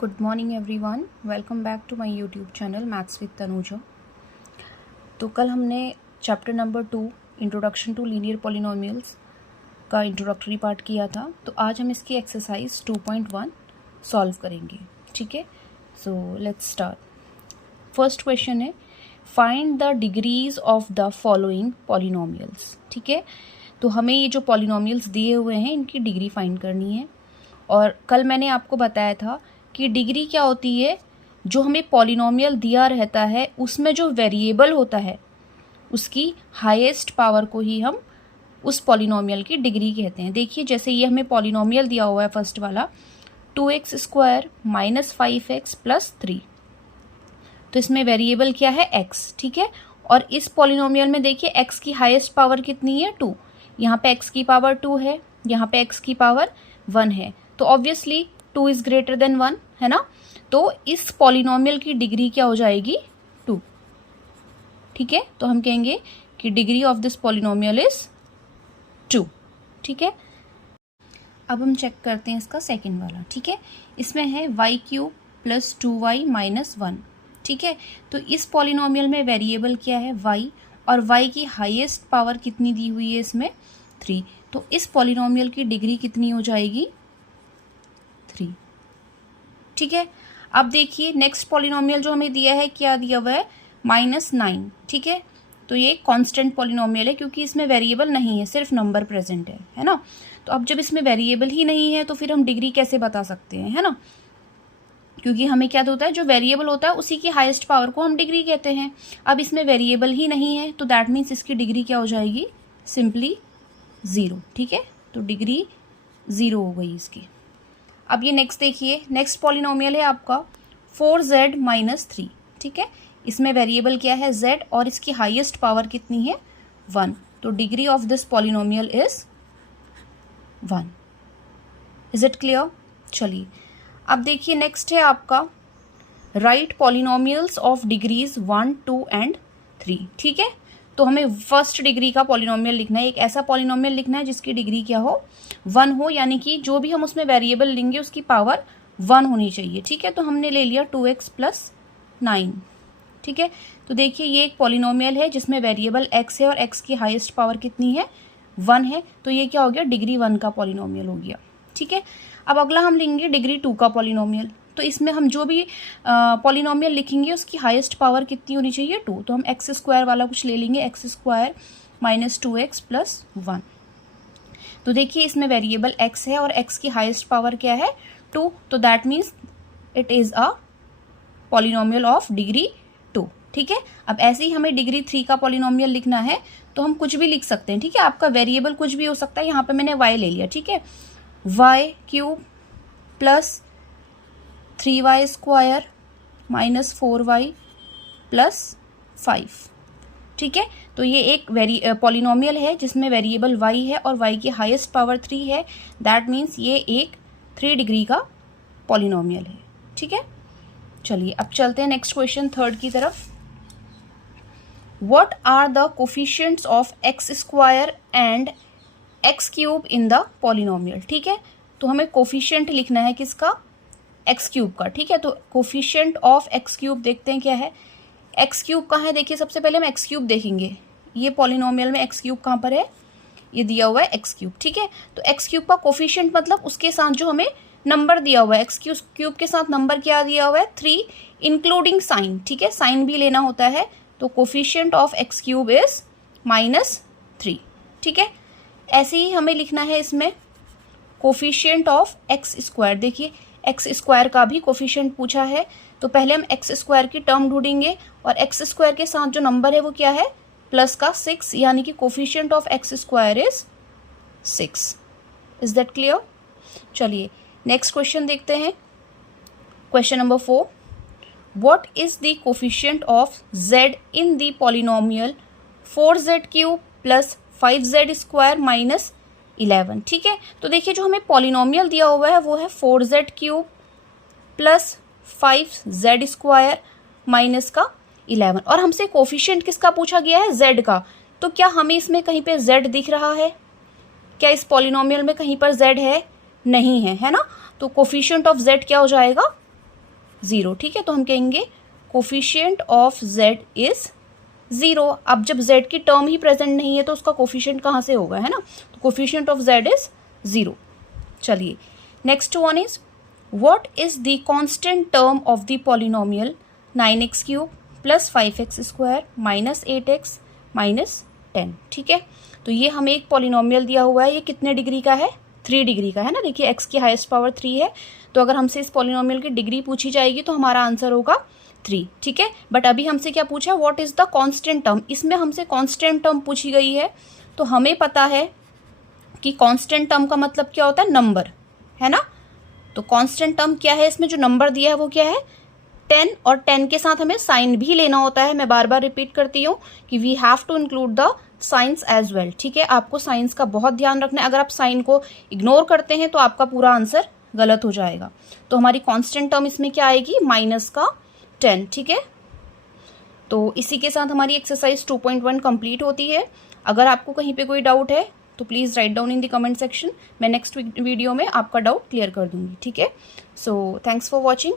Good morning everyone, welcome back to my YouTube channel maths with Tanuja. तो कल हमने chapter number 2 introduction to linear polynomials का introductory part किया था। तो आज हम इसकी एक्सरसाइज 2.1 सॉल्व करेंगे। ठीक है, so let's start. First question है, find the degrees of the following polynomials. ठीक है, तो हमें ये जो पॉलिनोमियल्स दिए हुए हैं इनकी डिग्री फाइंड करनी है। और कल मैंने आपको बताया था कि डिग्री क्या होती है, जो हमें पॉलिनोमियल दिया रहता है उसमें जो वेरिएबल होता है उसकी हाईएस्ट पावर को ही हम उस पॉलिनोमियल की डिग्री कहते हैं। देखिए, जैसे ये हमें पॉलिनोमियल दिया हुआ है फर्स्ट वाला 2x² - 5x + 3, तो इसमें वेरिएबल क्या है x। ठीक है, और इस पॉलिनोमियल में देखिए x की हाईएस्ट पावर कितनी है 2, यहाँ पे x की पावर 2 है, यहाँ पे x की पावर 1 है, तो ऑब्वियसली 2 इज ग्रेटर देन 1 है ना। तो इस पॉलिनोमियल की डिग्री क्या हो जाएगी 2। ठीक है, तो हम कहेंगे कि degree of this polynomial is 2। ठीक है, अब हम चेक करते हैं इसका सेकंड वाला। ठीक है, इसमें है y³ + 2y - 1। ठीक है, तो इस पॉलिनोमियल में वेरिएबल क्या है y, और y की हाईएस्ट पावर कितनी दी हुई है इसमें 3, तो इस पॉलिनोमियल की डिग्री कितनी हो जाएगी 3। ठीक है, अब देखिए नेक्स्ट पॉलिनोमियल जो हमें दिया है, क्या दिया हुआ है -9। ठीक है, तो ये कांस्टेंट पॉलिनोमियल है क्योंकि इसमें वेरिएबल नहीं है, सिर्फ नंबर प्रेजेंट है ना। तो अब जब इसमें वेरिएबल ही नहीं है तो फिर हम डिग्री कैसे बता सकते हैं, है ना, क्योंकि हमें क्या होता है, जो वेरिएबल होता है उसी की हाईएस्ट पावर को हम डिग्री कहते हैं। अब इसमें वेरिएबल ही नहीं है तो दैट मीन्स इसकी डिग्री क्या हो जाएगी, सिंपली 0। ठीक है, तो डिग्री 0 हो गई इसकी। अब ये नेक्स्ट देखिए, नेक्स्ट पॉलिनोमियल है आपका 4z - 3। ठीक है, इसमें वेरिएबल क्या है z, और इसकी हाईएस्ट पावर कितनी है 1, तो degree of this polynomial is 1। Is it clear? चलिए, अब देखिए नेक्स्ट है आपका right polynomials of degrees 1, 2 and 3। ठीक है, तो हमें फर्स्ट डिग्री का पॉलिनोमियल लिखना है, एक ऐसा पॉलिनोमियल लिखना है जिसकी डिग्री क्या हो 1 हो, यानी कि जो भी हम उसमें वेरिएबल लेंगे उसकी पावर 1 होनी चाहिए। ठीक है, तो हमने ले लिया 2x + 9। ठीक है, तो देखिए ये एक पॉलिनोमियल है जिसमें वेरिएबल x है और x की हाईएस्ट पावर कितनी है 1 है, तो ये क्या हो गया, डिग्री 1 का पॉलिनोमियल हो गया। ठीक है, अब अगला हम लेंगे डिग्री 2 का पॉलिनोमियल। तो इसमें हम जो भी पॉलिनोमियल लिखेंगे उसकी हाईएस्ट पावर कितनी होनी चाहिए 2, तो हम x² वाला कुछ ले लेंगे, x² - 2x + 1। तो देखिए इसमें वेरिएबल x है और x की हाईएस्ट पावर क्या है 2, तो that means it is a polynomial of degree 2। ठीक है, अब ऐसे ही हमें डिग्री 3 का पॉलिनोमियल लिखना है तो हम कुछ भी लिख सकते हैं। ठीक है, आपका वेरिएबल कुछ भी हो सकता है, यहाँ पे मैंने y ले लिया। ठीक है, y³ + 3y² - 4y + 5। ठीक है, तो ये एक पॉलिनोमियल है जिसमें वेरिएबल y है और y की हाईएस्ट पावर 3 है, दैट मीन्स ये एक 3 डिग्री का पॉलिनोमियल है। ठीक है, चलिए अब चलते हैं नेक्स्ट क्वेश्चन थर्ड की तरफ। What are the coefficients of x² and x³ in the polynomial. ठीक है, तो हमें कोफिशिएंट लिखना है किसका, x³ का। ठीक है, तो कोफिशिएंट ऑफ x³ देखते हैं क्या है, x³ कहाँ है, देखिए सबसे पहले हम x³ देखेंगे, ये पॉलिनोमियल में x³ कहाँ पर है, ये दिया हुआ है x³। ठीक है, तो x³ का कोफिशिएंट मतलब उसके साथ जो हमें नंबर दिया हुआ है, x³ के साथ नंबर क्या दिया हुआ है 3 इंक्लूडिंग साइन। ठीक है, साइन भी लेना होता है, तो कोफिशिएंट ऑफ x³ इज -3। ठीक है, ऐसे ही हमें लिखना है इसमें कोफिशिएंट ऑफ x²। देखिए x² का भी कोफिशिएंट पूछा है, तो पहले हम x² की टर्म ढूंढेंगे और x² के साथ जो नंबर है वो क्या है प्लस का 6, यानी कि coefficient of x² is 6। Is that clear? चलिए नेक्स्ट क्वेश्चन देखते हैं, question number 4। What is the coefficient of z in the polynomial 4z³ + 5z² - 11। ठीक है, तो देखिए जो हमें पॉलिनोमियल दिया हुआ है वो है 4z³ + 5z² - 11, और हमसे कोफिशिएंट किसका पूछा गया है z का। तो क्या हमें इसमें कहीं पे z दिख रहा है, क्या इस पॉलिनोमियल में कहीं पर z है, नहीं है, है ना। तो कोफिशिएंट ऑफ z क्या हो जाएगा 0, ठीक है। तो हम कहेंगे कोफिशिएंट ऑफ z इज 0। अब जब z की टर्म ही प्रेजेंट नहीं है तो उसका कोफिशिएंट कहाँ से होगा, है ना। तो कोफिशिएंट ऑफ z इज 0। चलिए next one is what is the constant term of the polynomial 9x³ plus 5x² minus 8x minus 10, ठीक है। तो ये हमें एक पॉलिनोमियल दिया हुआ है, ये कितने डिग्री का है, 3 डिग्री का है ना। देखिए x की हाईएस्ट पावर 3 है, तो अगर हमसे इस पॉलिनोमियल की डिग्री पूछी जाएगी तो हमारा आंसर होगा 3, ठीक है। बट अभी हमसे क्या पूछा, what is the constant term, इसमें हमसे कांस्टेंट टर्म पूछी गई है। तो हमें पता है कि कांस्टेंट टर्म का मतलब क्या होता है, नंबर, है ना। तो कांस्टेंट टर्म क्या है, इसमें जो नंबर दिया है वो क्या है, 10, और 10 के साथ हमें साइन भी लेना होता है। मैं बार बार रिपीट करती हूँ कि we have to include the science as well, ठीक है। आपको साइंस का बहुत ध्यान रखना है, अगर आप साइन को इग्नोर करते हैं तो आपका पूरा आंसर गलत हो जाएगा। तो हमारी कांस्टेंट टर्म इसमें क्या आएगी, माइनस का 10, ठीक है। तो इसी के साथ हमारी एक्सरसाइज 2.1 कंप्लीट होती है। अगर आपको कहीं पे कोई डाउट है तो please write down in the comment section, मैं नेक्स्ट वीडियो में आपका डाउट क्लियर कर दूंगी, ठीक है। So thanks for watching.